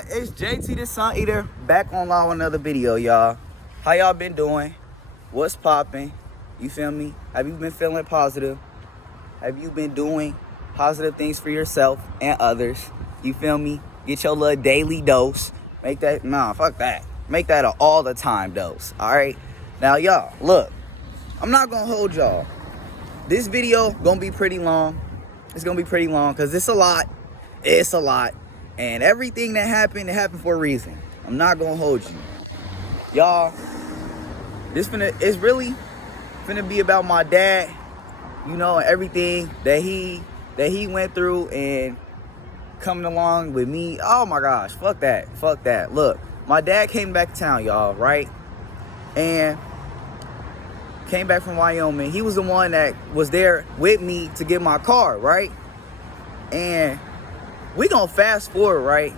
what? It's JT the Sun Eater back on live with another video, y'all. How y'all been doing? What's popping? You feel me? Have you been feeling positive? Have you been doing positive things for yourself and others? You feel me? Get your little daily dose. Make that, nah, fuck that. Make that an all the time dose, all right? Now, y'all, look, I'm not gonna hold y'all. This video gonna be pretty long. It's gonna be pretty long because it's a lot. It's a lot. And everything that happened, it happened for a reason. I'm not gonna hold you. Y'all, it's really finna be about my dad, you know, and everything that he went through and coming along with me. Oh my gosh, fuck that. Fuck that. Look, my dad came back to town, y'all, right? And came back from Wyoming. He was the one that was there with me to get my car, right? And we gonna fast forward, right?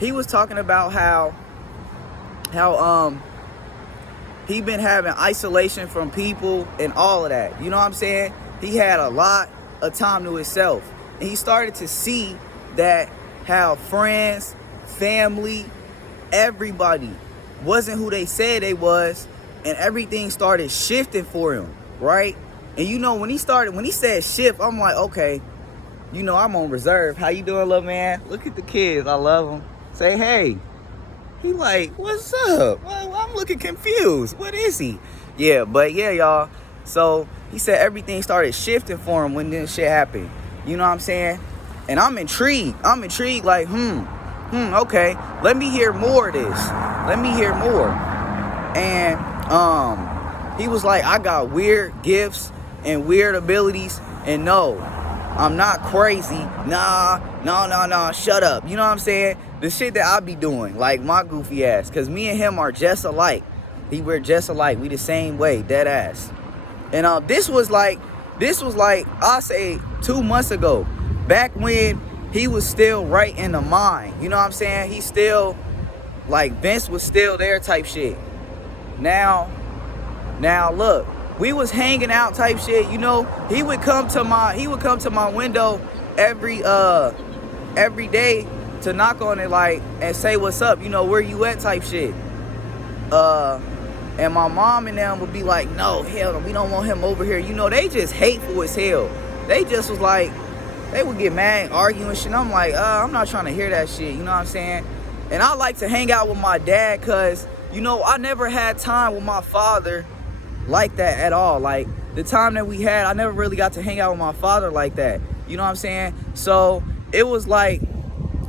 He was talking about how he been having isolation from people and all of that. You know what I'm saying? He had a lot of time to himself. And he started to see that how friends, family, everybody wasn't who they said they was, and everything started shifting for him, right? And you know, when he said shift, I'm like, okay, you know, I'm on reserve. How you doing, little man? Look at the kids. I love them. Say, hey. He like, what's up? Well, I'm looking confused. What is he? Yeah, but yeah, y'all. So he said everything started shifting for him when this shit happened. You know what I'm saying? And I'm intrigued. Like, okay. Let me hear more of this. Let me hear more. And he was like, I got weird gifts and weird abilities. And no, I'm not crazy. Nah, shut up. You know what I'm saying? The shit that I be doing, like my goofy ass. Because me and him are just alike. We're just alike. We the same way, dead ass. And this was like, I say 2 months ago. Back when he was still right in the mind. You know what I'm saying? He still, like, Vince was still there type shit. Now look. We was hanging out type shit, you know. He would come to my window every day to knock on it, like, and say what's up, you know, where you at type shit. And my mom and them would be like, no, hell no, we don't want him over here. You know, they just hateful as hell. They just was like, they would get mad, argue and shit. I'm like, I'm not trying to hear that shit, you know what I'm saying? And I like to hang out with my dad because, you know, I never had time with my father like that at all. Like, the time that we had, I never really got to hang out with my father like that. You know what I'm saying? So it was like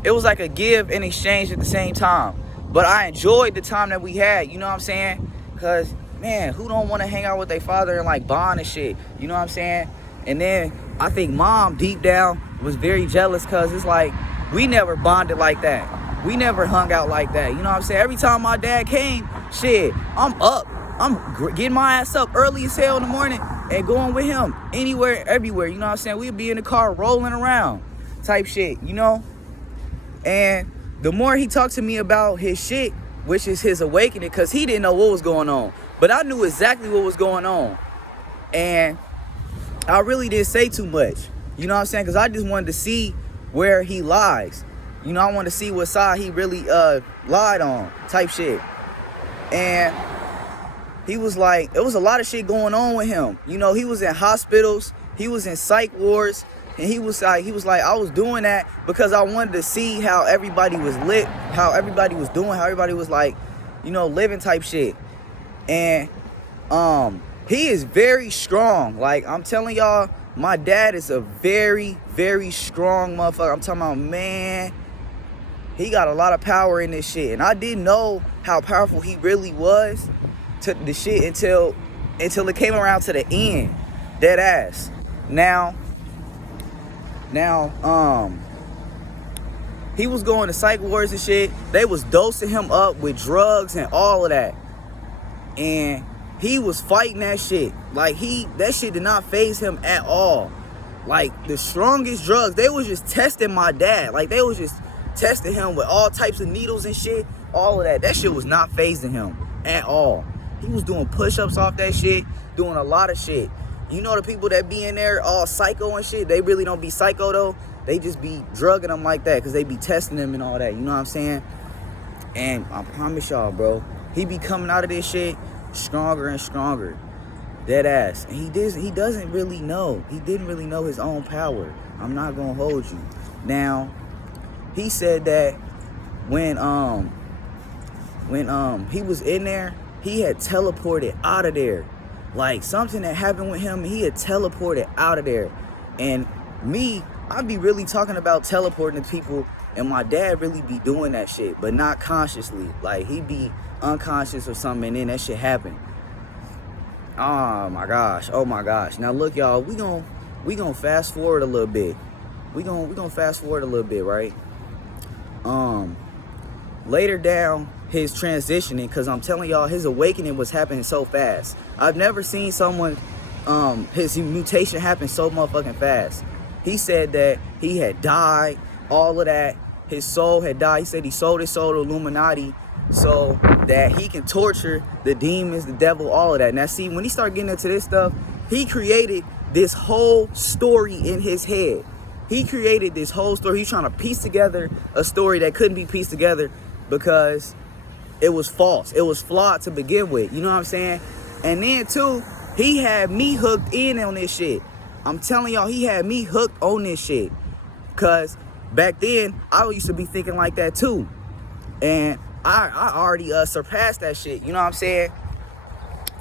a give and exchange at the same time. But I enjoyed the time that we had, you know what I'm saying? Because, man, who don't want to hang out with their father and, like, bond and shit? You know what I'm saying? And then I think mom, deep down, was very jealous because it's like, we never bonded like that. We never hung out like that. You know what I'm saying? Every time my dad came, shit, I'm up. I'm getting my ass up early as hell in the morning and going with him anywhere, everywhere. You know what I'm saying? We'd be in the car rolling around type shit, you know? And the more he talked to me about his shit, which is his awakening, because he didn't know what was going on. But I knew exactly what was going on. And I really didn't say too much. You know what I'm saying? Because I just wanted to see where he lies. You know, I wanted to see what side he really lied on type shit. And he was like, there was a lot of shit going on with him. You know, he was in hospitals. He was in psych wards. And he was like, I was doing that because I wanted to see how everybody was lit, how everybody was doing, how everybody was, like, you know, living type shit. And he is very strong. Like, I'm telling y'all, my dad is a very, very strong motherfucker. I'm talking about, man, he got a lot of power in this shit. And I didn't know how powerful he really was to the shit until it came around to the end. Dead ass. Now, he was going to psych wards and shit. They was dosing him up with drugs and all of that. And he was fighting that shit. Like, that shit did not faze him at all. Like, the strongest drugs, they was just testing my dad. Like, they was just testing him with all types of needles and shit. All of that. That shit was not fazing him at all. He was doing push-ups off that shit, doing a lot of shit. You know, the people that be in there all psycho and shit, they really don't be psycho though. They just be drugging them like that because they be testing them and all that. You know what I'm saying? And I promise y'all, bro, he be coming out of this shit stronger and stronger. Dead ass. And he doesn't really know. He didn't really know his own power. I'm not gonna hold you. Now, he said that when he was in there, he had teleported out of there. Like something that happened with him, he had teleported out of there. And me, I'd be really talking about teleporting to people, and my dad really be doing that shit, but not consciously. Like he'd be unconscious or something, and then that shit happened. Oh my gosh. Now look, y'all, we gonna fast forward a little bit. We gonna fast forward a little bit, right? Later down his transitioning, because I'm telling y'all, his awakening was happening so fast. I've never seen someone his mutation happen so motherfucking fast. He said that he had died, all of that. His soul had died. He said he sold his soul to Illuminati so that he can torture the demons, the devil, all of that. Now see, when he started getting into this stuff, he created this whole story in his head. He created this whole story. He's trying to piece together a story that couldn't be pieced together because it was false. It was flawed to begin with. You know what I'm saying? And then too, he had me hooked in on this shit. I'm telling y'all, he had me hooked on this shit. Cause back then, I used to be thinking like that too. And I already surpassed that shit. You know what I'm saying?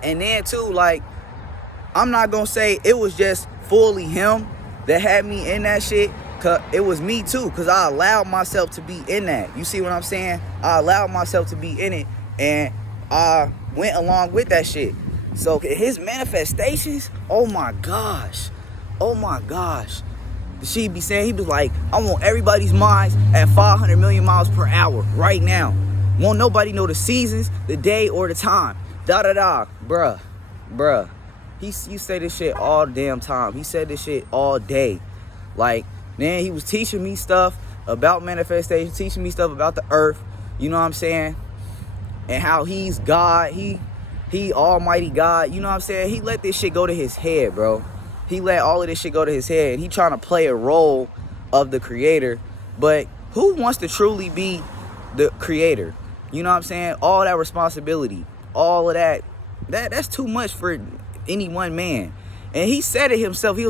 And then too, like, I'm not gonna say it was just fully him that had me in that shit. Cause it was me too, cause I allowed myself to be in that. You see what I'm saying? I allowed myself to be in it, and I went along with that shit. So his manifestations, oh my gosh. She be saying, he was like, I want everybody's minds at 500 million miles per hour right now. Won't nobody know the seasons, the day, or the time. Bruh. You say this shit all the damn time. He said this shit all day. Like, man, he was teaching me stuff about manifestation, teaching me stuff about the earth. You know what I'm saying? And how he's God. He almighty God. You know what I'm saying? He let this shit go to his head, bro. He let all of this shit go to his head. He trying to play a role of the creator. But who wants to truly be the creator? You know what I'm saying? All that responsibility, all of that's too much for any one man. And he said it himself. He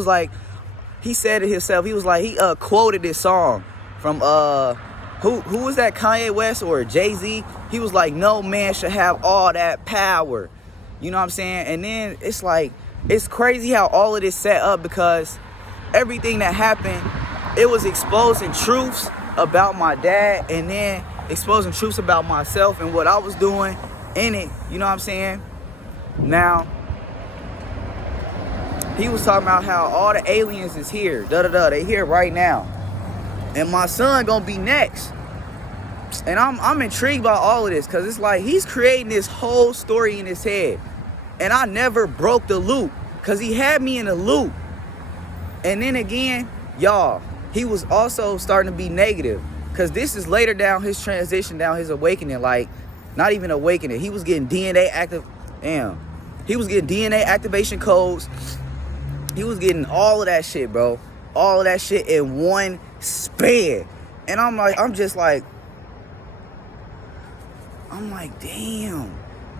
quoted this song from who was that, Kanye West or Jay-Z? He was like, no man should have all that power. You know what I'm saying? And then it's like, it's crazy how all of this set up, because everything that happened, it was exposing truths about my dad, and then exposing truths about myself and what I was doing in it. You know what I'm saying? Now, he was talking about how all the aliens is here. They here right now. And my son gonna be next. And I'm intrigued by all of this, because it's like he's creating this whole story in his head. And I never broke the loop, because he had me in a loop. And then again, y'all, he was also starting to be negative, because this is later down his transition, down his awakening. Like, not even awakening. He was getting DNA He was getting DNA activation codes. He was getting all of that shit, bro. All of that shit in one span. And I'm like,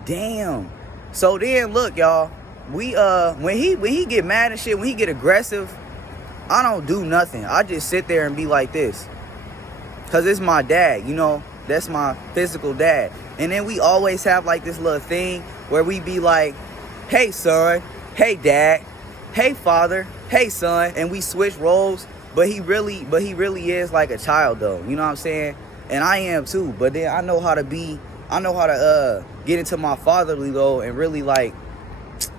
damn. So then look, y'all, we when he get mad and shit, when he get aggressive, I don't do nothing. I just sit there and be like this. Cause it's my dad, you know, that's my physical dad. And then we always have like this little thing where we be like, hey son, hey dad, hey father, hey son, and we switch roles. But he really is like a child though, you know what I'm saying? And I am too. But then I know how to get into my fatherly though, and really like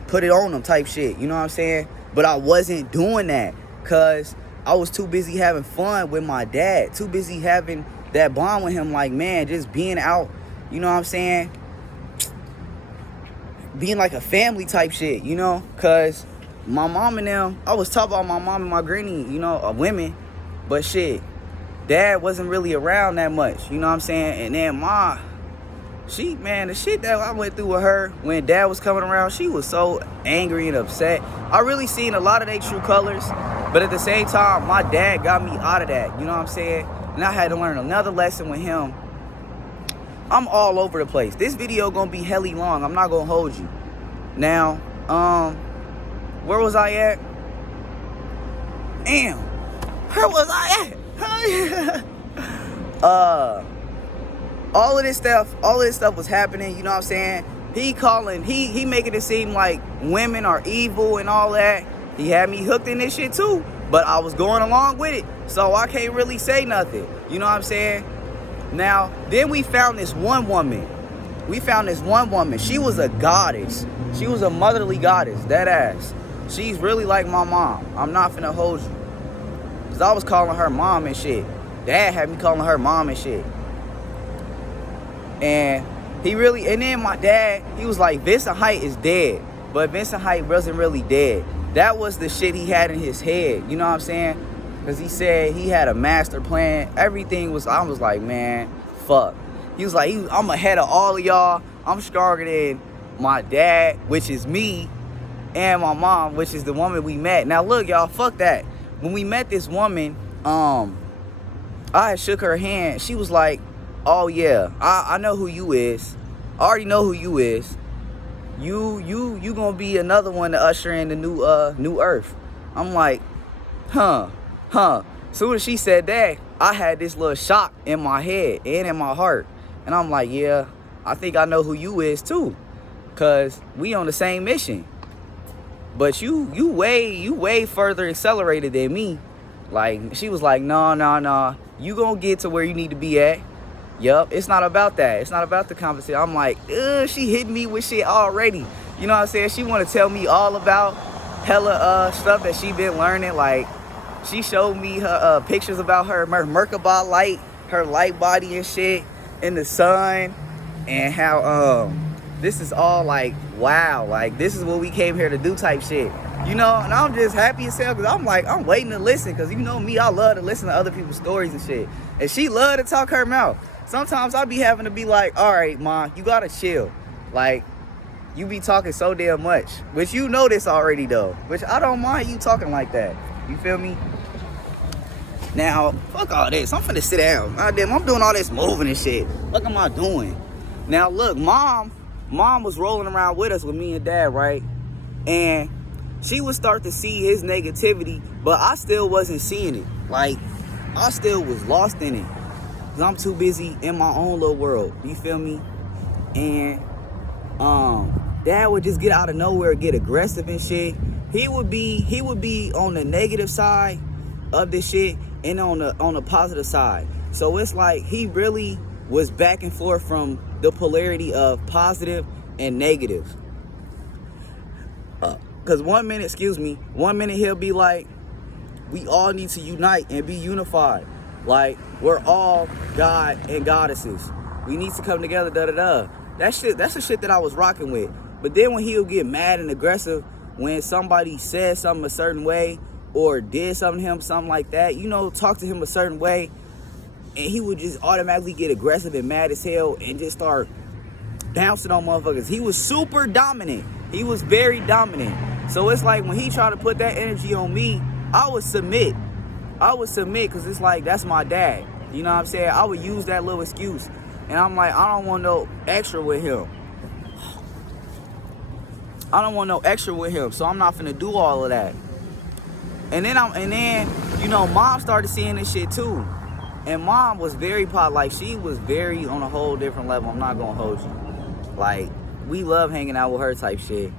put it on them type shit, you know what I'm saying? But I wasn't doing that, cause I was too busy having fun with my dad, too busy having that bond with him, like, man, just being out, you know what I'm saying? Being like a family type shit, you know? Cause my mom and them, I was taught about my mom and my granny, you know, women, but shit, dad wasn't really around that much, you know what I'm saying? And then the shit that I went through with her when dad was coming around, she was so angry and upset. I really seen a lot of their true colors, but at the same time, my dad got me out of that, you know what I'm saying? And I had to learn another lesson with him I'm all over the place. This video gonna be helly long. I'm not gonna hold you. Now, where was I at? Damn, where was I at? All of this stuff was happening, you know what I'm saying? He making it seem like women are evil and all that. He had me hooked in this shit too, but I was going along with it, so I can't really say nothing, you know what I'm saying? Now, then we found this one woman. She was a goddess. She was a motherly goddess, that ass. She's really like my mom. I'm not finna hold you. Cause I was calling her mom and shit. Dad had me calling her mom and shit. And then my dad, he was like, Vincent Height is dead. But Vincent Height wasn't really dead. That was the shit he had in his head, you know what I'm saying? Because he said he had a master plan. I was like, man, fuck. He was like, I'm ahead of all of y'all. I'm stronger than my dad, which is me, and my mom, which is the woman we met. Now look, y'all, fuck that. When we met this woman, I had shook her hand. She was like, oh yeah, I know who you is. I already know who you is. You gonna be another one to usher in the new earth. I'm like, huh. Soon as she said that, I had this little shock in my head and in my heart. And I'm like, yeah, I think I know who you is too. Cause we on the same mission. But you way further accelerated than me. Like, she was like, no. You gonna get to where you need to be at. Yup, it's not about that. It's not about the conversation. I'm like, she hitting me with shit already. You know what I'm saying? She want to tell me all about hella stuff that she been learning. Like, she showed me her pictures about her Merkabah light, her light body and shit in the sun, and how this is all like, wow, like this is what we came here to do type shit. You know, and I'm just happy as hell because I'm like, I'm waiting to listen because you know me, I love to listen to other people's stories and shit. And she love to talk her mouth. Sometimes I be having to be like, all right, Ma, you gotta chill. Like, you be talking so damn much. Which you know this already though. Which I don't mind you talking like that. You feel me? Now, fuck all this. I'm finna sit down. God damn, I'm doing all this moving and shit. What am I doing? Now look, mom was rolling around with us with me and dad, right? And she would start to see his negativity, but I still wasn't seeing it. Like, I still was lost in it. Cause I'm too busy in my own little world. You feel me? And dad would just get out of nowhere, get aggressive and shit. He would be on the negative side of this shit and on the positive side. So it's like he really was back and forth from the polarity of positive and negative. Cause one minute he'll be like, we all need to unite and be unified. Like, we're all God and goddesses. We need to come together, da-da-da. That's the shit that I was rocking with. But then when he'll get mad and aggressive when somebody says something a certain way or did something to him, something like that, you know, talk to him a certain way, and he would just automatically get aggressive and mad as hell and just start bouncing on motherfuckers. He was super dominant. He was very dominant. So it's like when he tried to put that energy on me, I would submit because it's like, that's my dad. You know what I'm saying? I would use that little excuse. And I'm like, I don't want no extra with him. So I'm not finna do all of that. And then you know, mom started seeing this shit too. And mom was very like, she was very on a whole different level. I'm not gonna hold you. Like, we love hanging out with her type shit.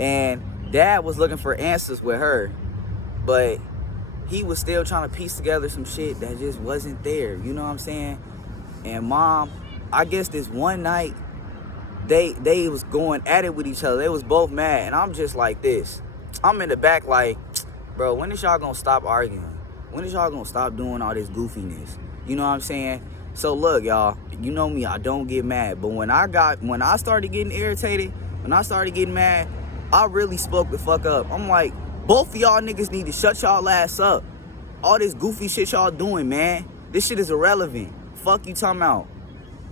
And dad was looking for answers with her, but he was still trying to piece together some shit that just wasn't there. You know what I'm saying? And mom, I guess this one night, they was going at it with each other. They was both mad. And I'm just like this. I'm in the back like, bro, when is y'all gonna stop arguing? When is y'all gonna stop doing all this goofiness? You know what I'm saying? So look, y'all, you know me, I don't get mad. But when I started getting irritated, when I started getting mad, I really spoke the fuck up. I'm like, both of y'all niggas need to shut y'all ass up. All this goofy shit y'all doing, man. This shit is irrelevant. Fuck you talking about.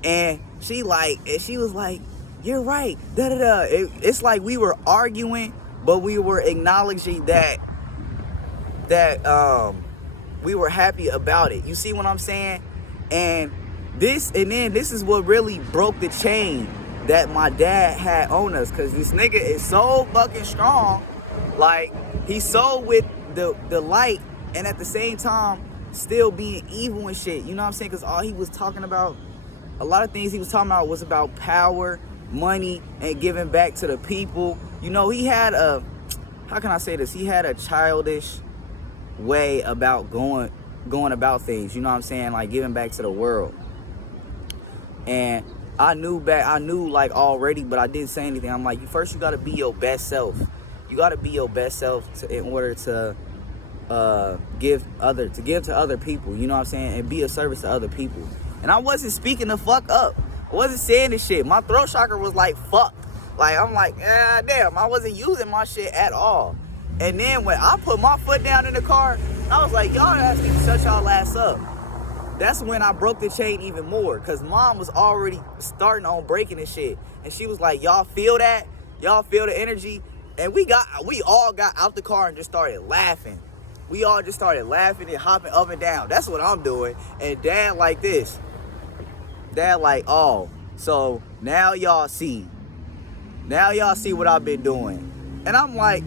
And she was like, you're right. Da-da-da. It's like we were arguing, but we were acknowledging that we were happy about it. You see what I'm saying? And This is what really broke the chain that my dad had on us, because this nigga is so fucking strong. Like, he's so with the light, and at the same time still being evil and shit, you know what I'm saying? Because all he was talking about, a lot of things he was talking about was about power, money, and giving back to the people. You know, he had a, how can I say this, he had a childish way about going about things, you know what I'm saying, like giving back to the world. And I knew like already, but I didn't say anything. I'm like, first you gotta be your best self. You gotta be your best self in order to give to other people, you know what I'm saying, and be a service to other people. And I wasn't speaking the fuck up. I wasn't saying this shit. My throat chakra was like, fuck. Like, I'm like, damn, I wasn't using my shit at all. And then when I put my foot down in the car, I was like, y'all ass need to shut y'all ass up. That's when I broke the chain even more, because mom was already starting on breaking this shit. And she was like, y'all feel that? Y'all feel the energy? And we all got out the car and just started laughing. We all just started laughing and hopping up and down. That's what I'm doing. And dad like this. Dad like, oh, so now y'all see. Now y'all see what I've been doing. And I'm like,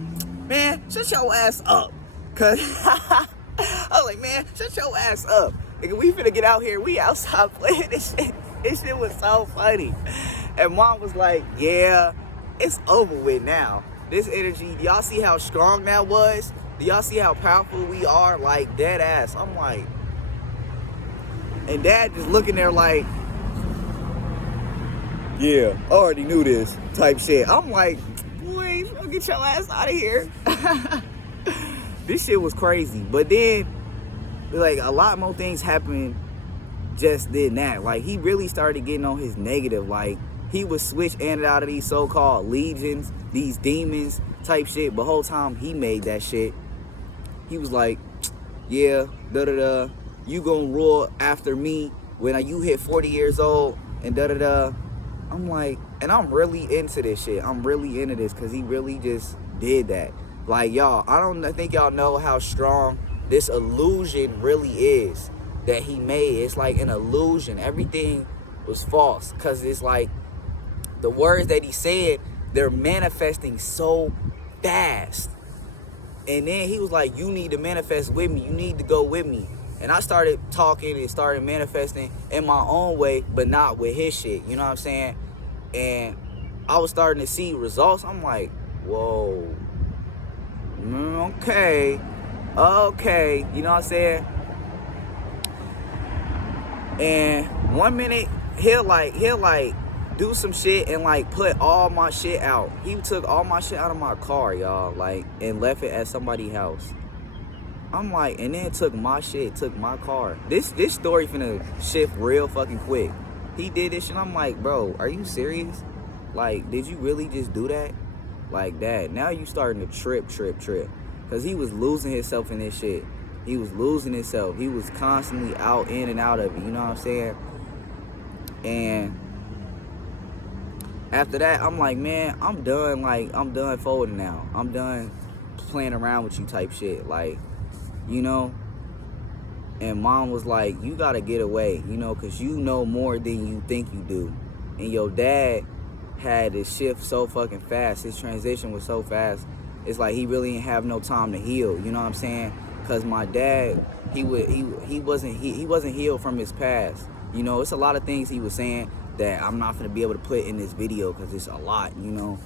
man, shut your ass up. Cause I was like, man, shut your ass up. Nigga, we finna get out here. We outside playing this shit. This shit was so funny. And mom was like, yeah, it's over with now. This energy, y'all see how strong that was? Do y'all see how powerful we are? Like, dead ass. I'm like, and dad just looking there like, yeah, I already knew this type shit. I'm like, boy, get your ass out of here. This shit was crazy. But then, like, a lot more things happened just than that. Like, he really started getting on his negative. Like, he would switch in and out of these so-called legions, these demons type shit. But the whole time he made that shit, he was like, yeah, da-da-da, you gonna rule after me when you hit 40 years old, and da-da-da. I'm like, and I'm really into this shit. I'm really into this, because he really just did that. Like, y'all, I think y'all know how strong this illusion really is that he made. It's like an illusion. Everything was false, because it's like the words that he said, they're manifesting so fast. And then he was like, you need to manifest with me. You need to go with me. And I started talking and started manifesting in my own way, but not with his shit. You know what I'm saying? And I was starting to see results. I'm like, whoa. Okay. You know what I'm saying? And 1 minute, he'll like do some shit and like put all my shit out. He took all my shit out of my car, y'all, like, and left it at somebody's house. I'm like, and then took my shit, took my car. This story finna shift real fucking quick. He did this shit. I'm like, bro, are you serious? Like, did you really just do that? Like that. Now you starting to trip. Because he was losing himself in this shit. He was losing himself. He was constantly out, in and out of it. You know what I'm saying? And after that, I'm like, man, I'm done. Like, I'm done folding now. I'm done playing around with you type shit. Like, you know? And mom was like, you gotta get away, you know, because you know more than you think you do. And your dad had to shift so fucking fast. His transition was so fast. It's like he really didn't have no time to heal, you know what I'm saying? Because my dad, he wasn't healed from his past. You know, it's a lot of things he was saying that I'm not gonna be able to put in this video because it's a lot, you know.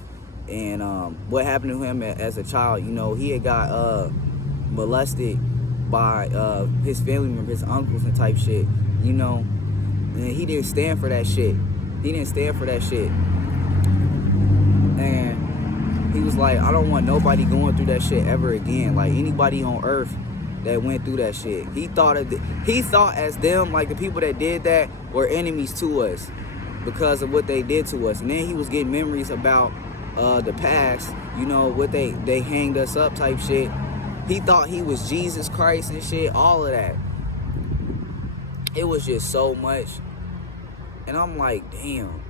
And what happened to him as a child, you know, he had got molested by his family members, his uncles and type shit, you know. And he didn't stand for that shit. And he was like, I don't want nobody going through that shit ever again. Like, anybody on earth that went through that shit, he thought as them, like the people that did that, were enemies to us because of what they did to us. And then he was getting memories about the past, you know, what they hanged us up type shit. He thought he was Jesus Christ and shit, all of that. It was just so much. And I'm like, damn.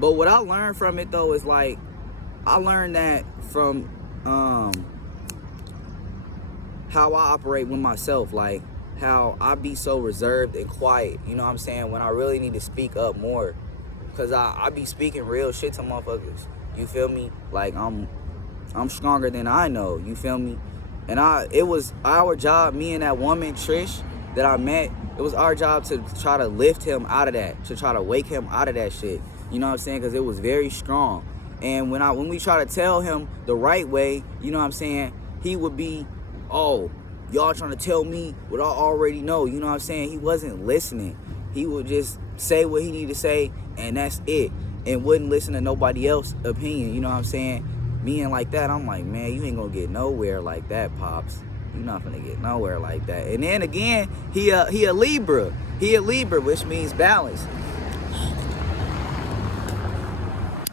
But what I learned from it, though, is like, I learned that from how I operate with myself. Like, how I be so reserved and quiet, you know what I'm saying, when I really need to speak up more. Cause I be speaking real shit to motherfuckers. You feel me? Like I'm stronger than I know, you feel me? And it was our job, me and that woman, Trish, that I met, it was our job to try to lift him out of that, to try to wake him out of that shit. You know what I'm saying? Because it was very strong. And when we try to tell him the right way, you know what I'm saying, he would be, oh, y'all trying to tell me what I already know. You know what I'm saying? He wasn't listening. He would just say what he needed to say, and that's it. And wouldn't listen to nobody else's opinion, you know what I'm saying? Being like that, I'm like, man, you ain't gonna get nowhere like that, Pops. You're not gonna get nowhere like that. And then again, he a Libra. He a Libra, which means balance.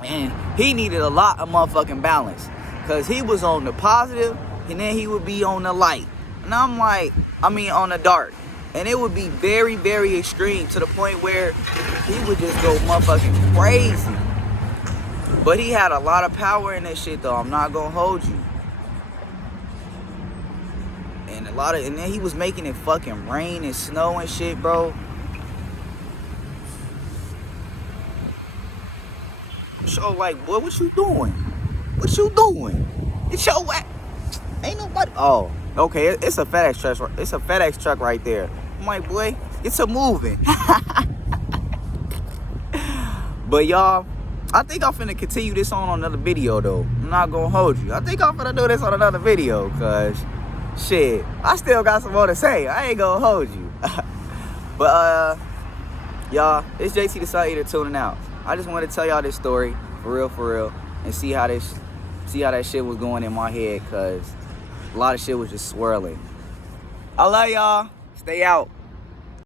And he needed a lot of motherfucking balance. Cause he was on the positive, and then he would be on the light. And I'm like, on the dark. And it would be very, very extreme to the point where he would just go motherfucking crazy. But he had a lot of power in that shit though, I'm not gonna hold you. And then he was making it fucking rain and snow and shit, bro. So like, boy, what you doing? What you doing? It's your way. Ain't nobody. Oh, okay. It's a FedEx truck. It's a FedEx truck right there. I'm like, boy, it's a moving. But y'all, I think I'm finna continue this on another video though. I'm not gonna hold you. I think I'm finna do this on another video, cause shit, I still got some more to say. I ain't gonna hold you. But y'all, it's JT the Sun Eater tuning out. I just wanted to tell y'all this story for real, and see how that shit was going in my head, cause a lot of shit was just swirling. I love y'all. Stay out.